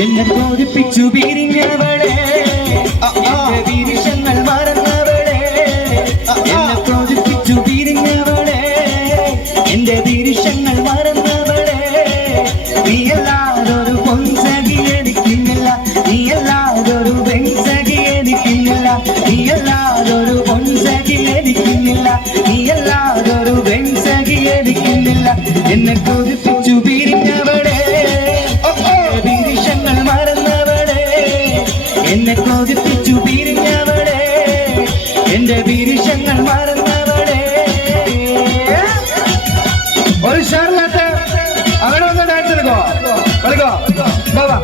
എന്നെ തോൽപ്പിച്ചു പിരിഞ്ഞവളെ വിരിശങ്ങൾ മറന്നവളെ എന്നെ തോൽപ്പിച്ചു പിരിഞ്ഞവളെ എന്റെ വിരിശങ്ങൾ മറന്നവളെ നീയല്ലാതൊരു പൊൻസഖി എനിക്കിന്നില്ല നീയല്ലാതൊരു പെൺസഖി എനിക്കിന്നില്ല നീയല്ലാതൊരു പൊൻസഖി എനിക്കിന്നില്ല നീയല്ലാതൊരു പെൺസഖി എനിക്കിന്നില്ല എന്നെ തോൽപ്പിച്ചു പിരിഞ്ഞവളെ വിരിശങ്ങൾ മറന്നവളെ എന്നെ കൊതിപ്പിച്ചു പിരിഞ്ഞവളെ എന്റെ വിരിശങ്ങൾ മറന്നവളെ ഒരു ഷാർലത്ത് അങ്ങനെ ഒന്ന് ഡാൻസ് എടുക്കോ കളിക്കോ ബാബാ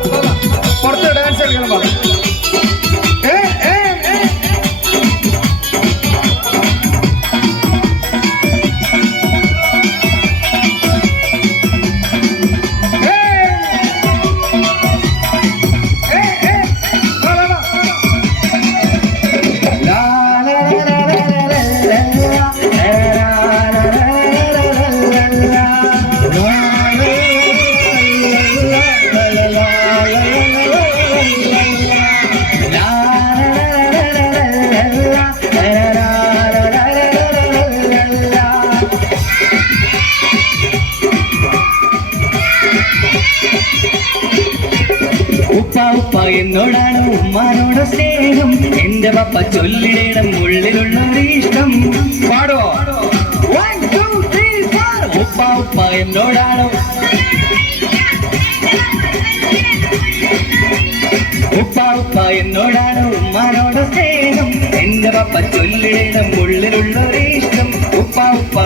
പുറത്ത് ഡാൻസ് കളിക്കണം ബാബാ ഉപ്പ ഉപ്പ എന്നോടാണ് ഉമ്മാനോട് സ്നേഹം എന്റെ പപ്പ ചൊല്ലിടണം ഉള്ളിലുള്ള ഇഷ്ടം പാടോ ഉപ്പ ഉപ്പ എന്നോടാണ് ഉപ്പ ഉപ്പ എന്നോടാണ് ഉമ്മാനോട് സ്നേഹം എന്റെ പപ്പ ചൊല്ലിടണം ഉള്ളിലുള്ള ഇഷ്ടം ഉപ്പ ഉപ്പ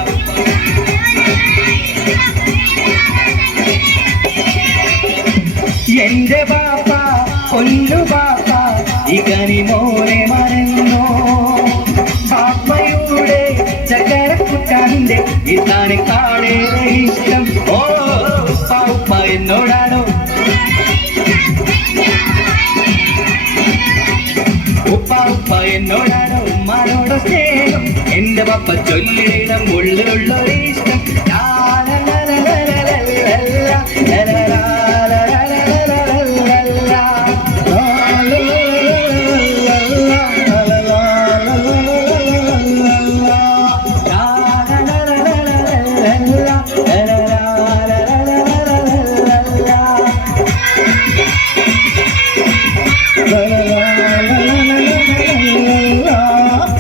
എന്റെ ബാപ്പ പൊന്നു ബാപ്പ ഇകനി മോനെ മറന്നോ ബാപ്പയുടെ ചകരക്കുട്ടാന്റെ ഇതാണ് കാളേറെ ഇഷ്ടം ഓ ഉപ്പ ഉപ്പ എന്നോടാണോ ഉപ്പ ഉപ്പ എന്നോടാണോ ഉമ്മാനോട് സ്നേഹം എന്റെ പപ്പ ചൊല്ലിടം ഉള്ളിലുള്ള ഇഷ്ടം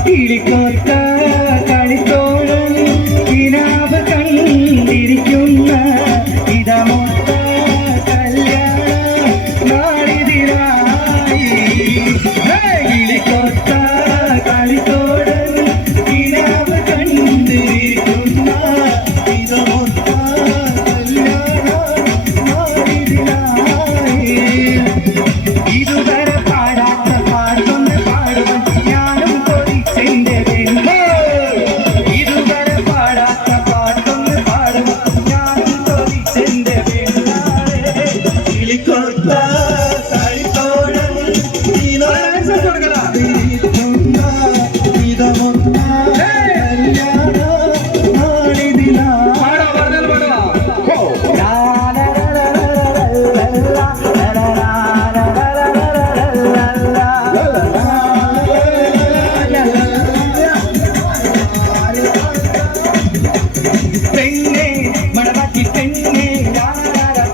കിളിക്കോത്ത കളിത്തോളം കിനാവ് കണ്ടിരിക്കുന്ന ഇതമൊത്ത കല്യാണ നാളിതിരായി കിളിക്കോത്ത കളിത്തോളം കിനാവ് കണ്ടിരിക്കുന്ന ഇതമൊത്ത കല്യാണ നാളിതിരായി ഇതുവരെ പാടാത്ത പാടുന്ന പാടുവൻ ഞാനും കൊതിച്ചെന്റെ ഇതുവരെ പാടാത്ത പാടുന്ന പാടുവൻ ഞാനും കൊതിച്ചെന്റെ കിളിക്കൊടുത്ത കളിത്തോടൻ പെണ്ണെ മണവാട്ടി പെണ്ണെ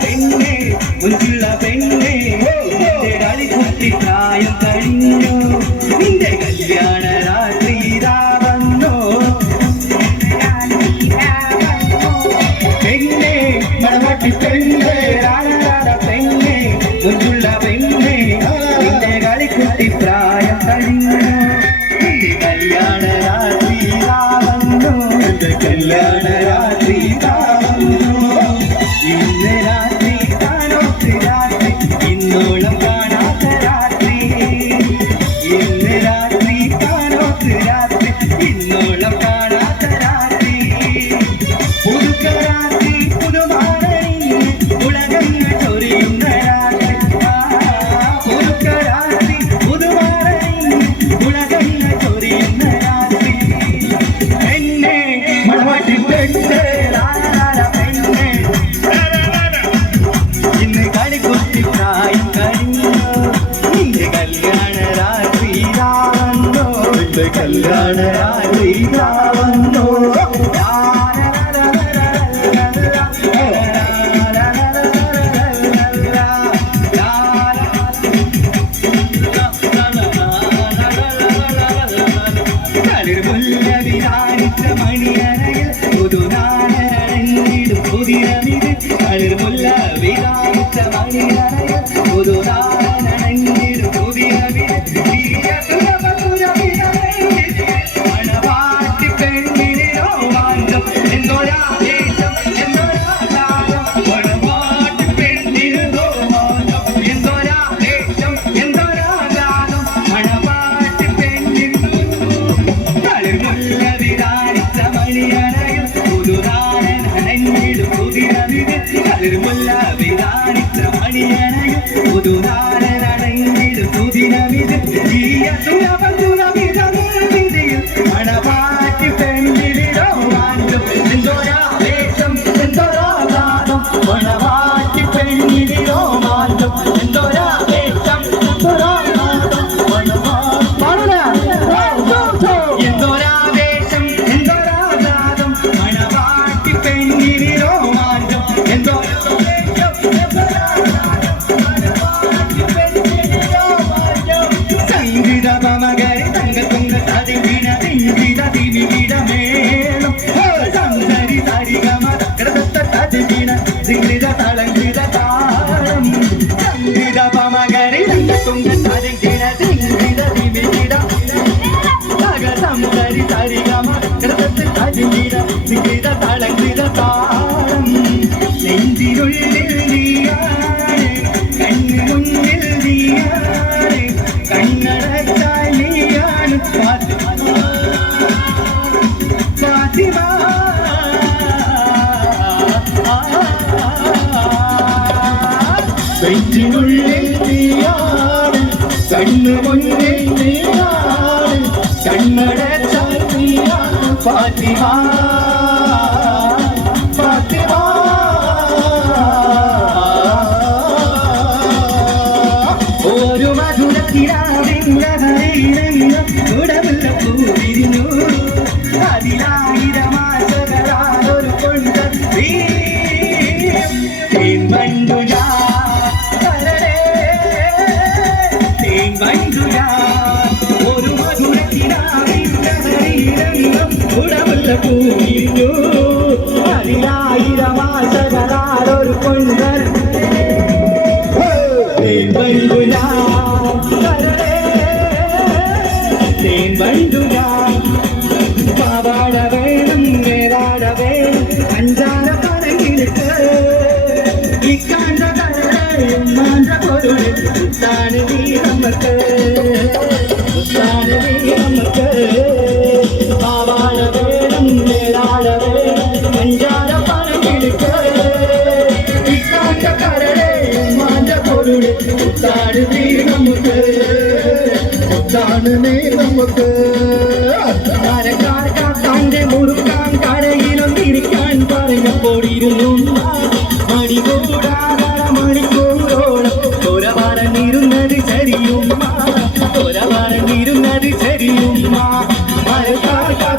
പെണ്ണെ മുഞ്ചുള്ള പെണ്ണെ കളിക്കുട്ടി പ്രായം കഴിഞ്ഞു നിന്റെ കല്യാണ രാത്രി വന്നോ പെണ്ണെ മണവാട്ടി പെണ്ണെ പെണ്ണെ മുഞ്ചുള്ള പെണ്ണെ നിന്റെ കളിക്കുട്ടി പ്രായം കഴിഞ്ഞു നിന്റെ കല്യാണ രാത്രി വന്നോ നിന്റെ കല്യാണ രാത്രി ഇന്ന് രാത്രി കാണാത്ത രാത്രി ഇന്നോളം കാണാത്ത രാത്രി ഇന്ന് രാത്രി കാണാത്ത രാത്രി ഇന്നോളം കാണാത്ത രാത്രി പുതുക്ക രാത്രി പുതുമാറി ഉലകങ്ങൾ ചൊരിയുന്ന രാത്രി പുതുക്ക രാത്രി പുതുമാറി ഉലകങ്ങൾ ചൊരിയുന്ന രാത്രി പെണ്ണെ മണവാട്ടി പെണ്ണെ എന്തൊരാവേശം എന്തൊരാകാരം മണവാട്ടി പെണ്ണിരുന്നോ മോഹം എന്തൊരാവേശം എന്തൊരാകാരം മണവാട്ടി പെണ്ണിരുന്നു കളിർമുല്ല വിധാനിച്ച മണിയണയിൽ പുതുതാരൻ അണഞ്ഞിടും പുതിരവിത് കളിർമുല്ല വിധാനിച്ച മണിയണയിൽ പുതുതാരൻ അണഞ്ഞിടും പുതിരവിത് ജീയ സുരവിധയിൽ മണവാട്ടി പെണ്ണിരോ വാണ്ടും എന്തൊരാവേശം എന്തൊരാകാരം മണവാട്ടി പെണ്ണിരോ വാണ്ടും എന്തൊരാവേശം എന്തൊരാകാരം എന്തൊരാവേശം എന്തൊരാകാരം മണവാട്ടി പെണ്ണിരോ വാണ്ടും എന്തൊരാവേശം സംഗീത മമകരി തങ്കത്തുങ്ക തതിവിട തിങ്കിട തിമികിട മേളം സംസരി തരിഗമ തകൃത തതിവിട സിംഗിത തളങ്കിട താളം സംഗീത മമകരി തങ്കത്തുങ്ക തതിവിട തിങ്കിട തിമികിട തക സംസരി തരിഗമ തകൃത തതിവിട സിംഗിത തളങ്കിട താളം നെഞ്ചിനുള്ളിൽ നീയാണ് കണ്ണു മുന്നിൽ നീയാണ് കണ്ണടച്ചാൽ നീയാണ് ഫാത്തിമ നെഞ്ചിനുള്ളിൽ നീയാണ് കണ്ണു മുന്നിൽ നീയാണ് കണ്ണടച്ചാൽ നീയാണ് ഫാത്തിമ ഫാത്തിമ ഒരു മധുരത്തിരാവിങ്ങുടമുള്ള പൂവിരിഞ്ഞു അതിലായിരമാശകളാലൊരു കൊണ്ട് തേൻവണ്ടുല തേൻവണ്ടുല ഒരു മധുരത്തിരാവിങ്ങുടമുള്ള പൂവിരിഞ്ഞു അതിലായിരമാശകളാലൊരു കൊണ്ട് തേൻവണ്ടുല തേൻവണ്ടുല പാവാട വേണം മേലാട വേണം അഞ്ചാന പണങ്ങിട്ട് ഇക്കാണ്ട കടമാണ്ട പൊരുള് ഉത്താണ് നീ നമുക്ക് ഉത്താണ് നീ നമുക്ക് പാവാട വേണം മേലാട വേണം അഞ്ചാന പണങ്ങിട്ട് ഇക്കാണ്ട കടമാണ്ട പൊരുള് ഉത്താണ് നീ നമുക്ക് ഉത്താണ് നീ നമുക്ക് കാന്റെ മുറുക്കാൻ കടയിലൊന്നിരിക്കാൻ പറഞ്ഞപ്പോടിരുന്നു മണിക്കൂടാതെ മണിക്കൂറോളം തൊര പറഞ്ഞിരുന്നത് ശരിയുമ്മ തൊര പറഞ്ഞിരുന്നത് ശരിയുമ്മ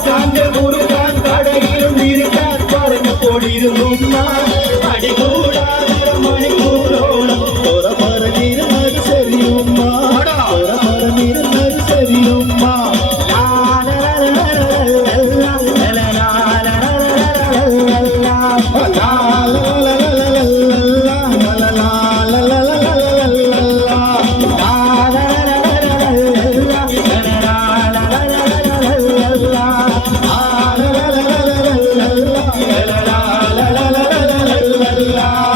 കാന്റെ മുറുക്കാൻ കടയിലൊന്നിരിക്കാൻ പറഞ്ഞപ്പോടിരുന്നു മണിക്കൂടാതെ മണിക്കൂറോളം തൊര പറഞ്ഞിരുന്നത് ശരിയുമ്മ തൊര പറഞ്ഞിരുന്നത് ശരിയുമ്മ la